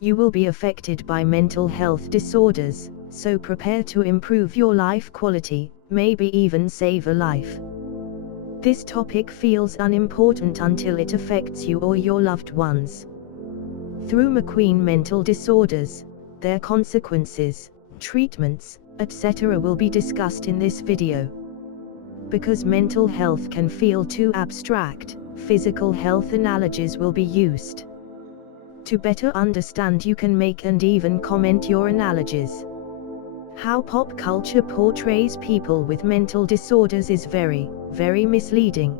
You will be affected by mental health disorders, so prepare to improve your life quality, maybe even save a life. This topic feels unimportant until it affects you or your loved ones. Through McQueen mental disorders, their consequences, treatments, etc. will be discussed in this video. Because mental health can feel too abstract, physical health analogies will be used. To better understand, you can make and even comment your analogies. How pop culture portrays people with mental disorders is very, very misleading.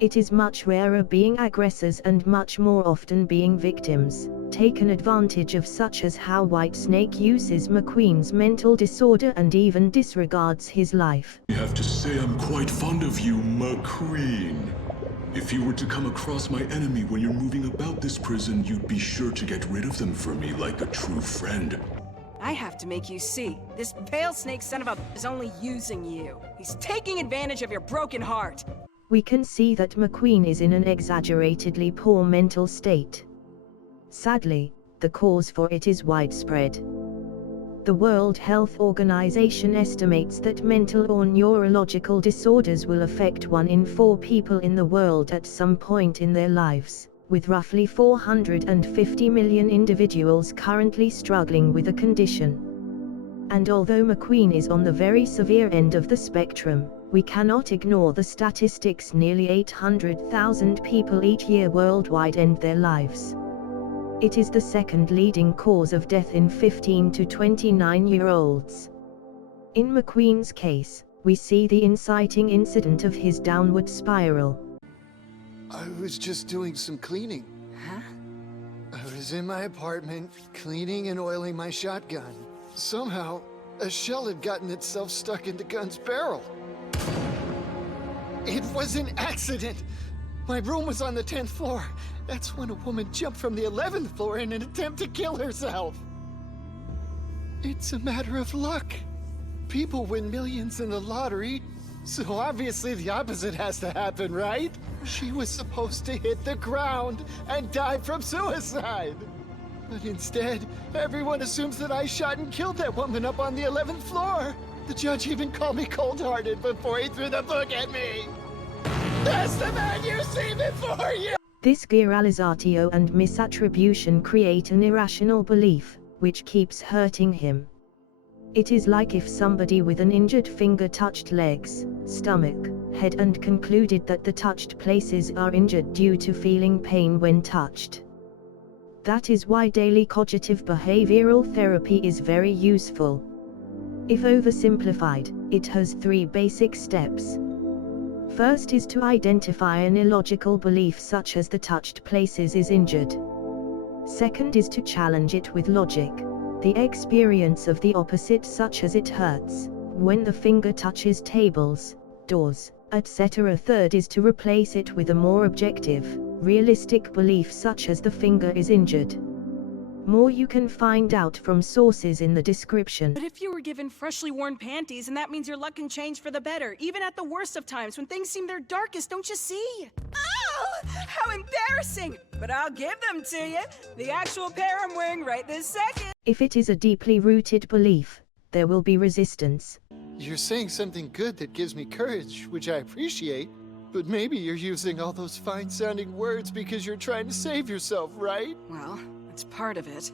It is much rarer being aggressors and much more often being victims, taken advantage of, such as how Whitesnake uses McQueen's mental disorder and even disregards his life. I have to say I'm quite fond of you, McQueen. If you were to come across my enemy when you're moving about this prison, you'd be sure to get rid of them for me like a true friend. I have to make you see. This pale snake son of a is only using you. He's taking advantage of your broken heart. We can see that McQueen is in an exaggeratedly poor mental state. Sadly, the cause for it is widespread. The World Health Organization estimates that mental or neurological disorders will affect 1 in 4 people in the world at some point in their lives, with roughly 450 million individuals currently struggling with the condition. And although McQueen is on the very severe end of the spectrum, we cannot ignore the statistics. Nearly 800,000 people each year worldwide end their lives. It is the second leading cause of death in 15 to 29-year-olds. In McQueen's case, we see the inciting incident of his downward spiral. I was just doing some cleaning. Huh? I was in my apartment, cleaning and oiling my shotgun. Somehow, a shell had gotten itself stuck in the gun's barrel. It was an accident! My room was on the 10th floor. That's when a woman jumped from the 11th floor in an attempt to kill herself. It's a matter of luck. People win millions in the lottery, so obviously the opposite has to happen, right? She was supposed to hit the ground and die from suicide. But instead, everyone assumes that I shot and killed that woman up on the 11th floor. The judge even called me cold-hearted before he threw the book at me. That's the man you see before you! This generalizatio and misattribution create an irrational belief, which keeps hurting him. It is like if somebody with an injured finger touched legs, stomach, head and concluded that the touched places are injured due to feeling pain when touched. That is why daily cognitive behavioral therapy is very useful. If oversimplified, it has 3 basic steps. First is to identify an illogical belief such as the touched places is injured. Second is to challenge it with logic. The experience of the opposite, such as it hurts when the finger touches tables, doors, etc. Third is to replace it with a more objective, realistic belief such as the finger is injured. More you can find out from sources in the description. But if you were given freshly worn panties, and that means your luck can change for the better, even at the worst of times when things seem their darkest, don't you see? Oh, how embarrassing! But I'll give them to you. The actual pair I'm wearing right this second. If it is a deeply rooted belief, there will be resistance. You're saying something good that gives me courage, which I appreciate. But maybe you're using all those fine-sounding words because you're trying to save yourself, right? Well, that's part of it.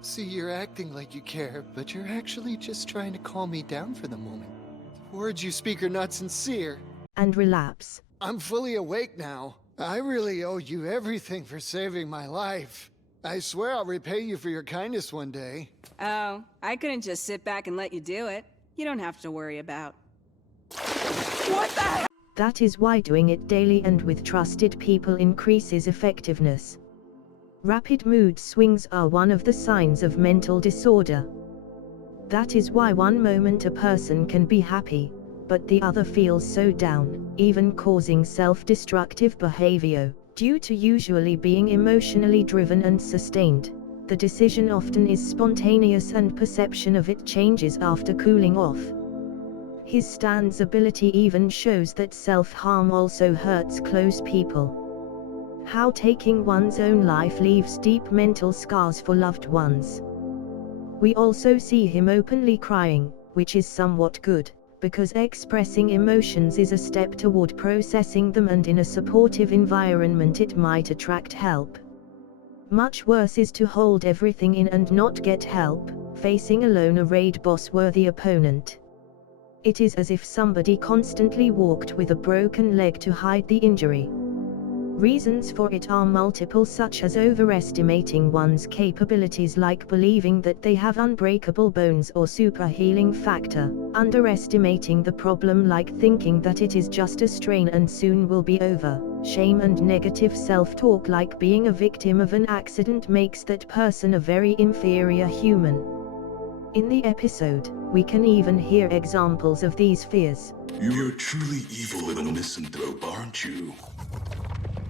See, you're acting like you care, but you're actually just trying to calm me down for the moment. The words you speak are not sincere. And relapse. I'm fully awake now. I really owe you everything for saving my life. I swear I'll repay you for your kindness one day. Oh, I couldn't just sit back and let you do it. You don't have to worry about... What the hell? That is why doing it daily and with trusted people increases effectiveness. Rapid mood swings are one of the signs of mental disorder. That is why one moment a person can be happy, but the other feels so down, even causing self-destructive behavior. Due to usually being emotionally driven and sustained, the decision often is spontaneous and perception of it changes after cooling off. His Stan's ability even shows that self-harm also hurts close people. How taking one's own life leaves deep mental scars for loved ones. We also see him openly crying, which is somewhat good, because expressing emotions is a step toward processing them, and in a supportive environment it might attract help. Much worse is to hold everything in and not get help, facing alone a raid boss-worthy opponent. It is as if somebody constantly walked with a broken leg to hide the injury. Reasons for it are multiple, such as overestimating one's capabilities, like believing that they have unbreakable bones or super healing factor, underestimating the problem, like thinking that it is just a strain and soon will be over, shame and negative self-talk, like being a victim of an accident makes that person a very inferior human. In the episode, we can even hear examples of these fears. You're truly evil and a misanthrope, aren't you?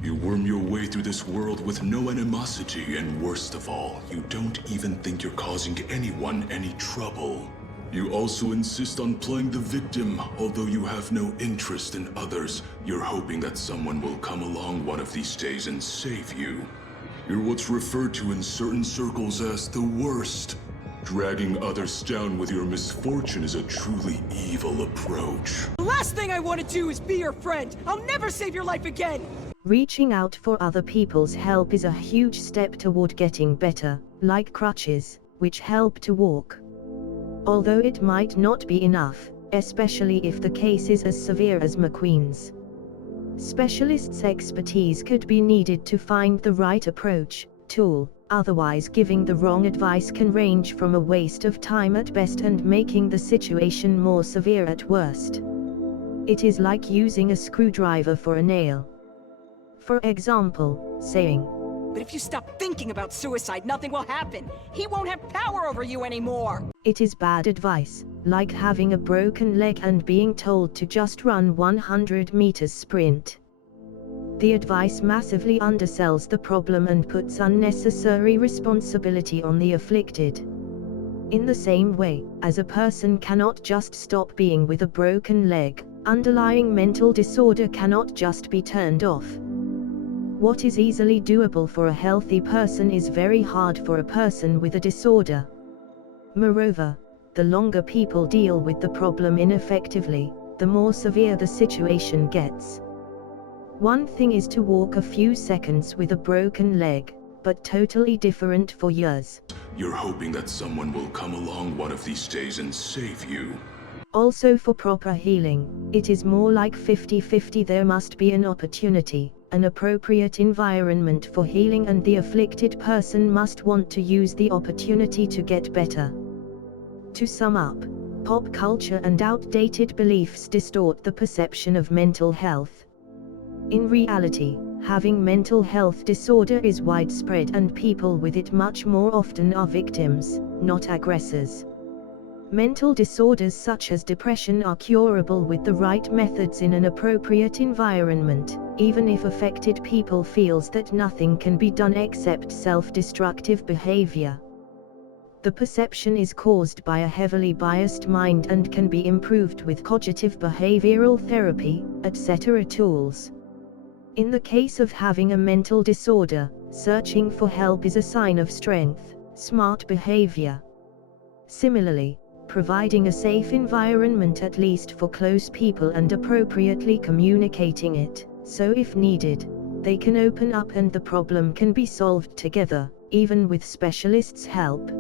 You worm your way through this world with no animosity, and worst of all, you don't even think you're causing anyone any trouble. You also insist on playing the victim, although you have no interest in others. You're hoping that someone will come along one of these days and save you. You're what's referred to in certain circles as the worst. Dragging others down with your misfortune is a truly evil approach. The last thing I want to do is be your friend. I'll never save your life again. Reaching out for other people's help is a huge step toward getting better, like crutches, which help to walk. Although it might not be enough, especially if the case is as severe as McQueen's. Specialists' expertise could be needed to find the right approach, tool, otherwise giving the wrong advice can range from a waste of time at best and making the situation more severe at worst. It is like using a screwdriver for a nail. For example, saying, "But if you stop thinking about suicide, nothing will happen. He won't have power over you anymore." It is bad advice, like having a broken leg and being told to just run 100 meters sprint. The advice massively undersells the problem and puts unnecessary responsibility on the afflicted. In the same way, as a person cannot just stop being with a broken leg, underlying mental disorder cannot just be turned off. What is easily doable for a healthy person is very hard for a person with a disorder. Moreover, the longer people deal with the problem ineffectively, the more severe the situation gets. One thing is to walk a few seconds with a broken leg, but totally different for years. You're hoping that someone will come along one of these days and save you. Also, for proper healing, it is more like 50-50. There must be an opportunity, an appropriate environment for healing, and the afflicted person must want to use the opportunity to get better. To sum up, pop culture and outdated beliefs distort the perception of mental health. In reality, having mental health disorder is widespread, and people with it much more often are victims, not aggressors. Mental disorders such as depression are curable with the right methods in an appropriate environment, even if affected people feels that nothing can be done except self-destructive behavior. The perception is caused by a heavily biased mind and can be improved with cognitive behavioral therapy, etc. tools. In the case of having a mental disorder, searching for help is a sign of strength, smart behavior. Similarly, providing a safe environment at least for close people and appropriately communicating it, so if needed, they can open up and the problem can be solved together, even with specialists' help.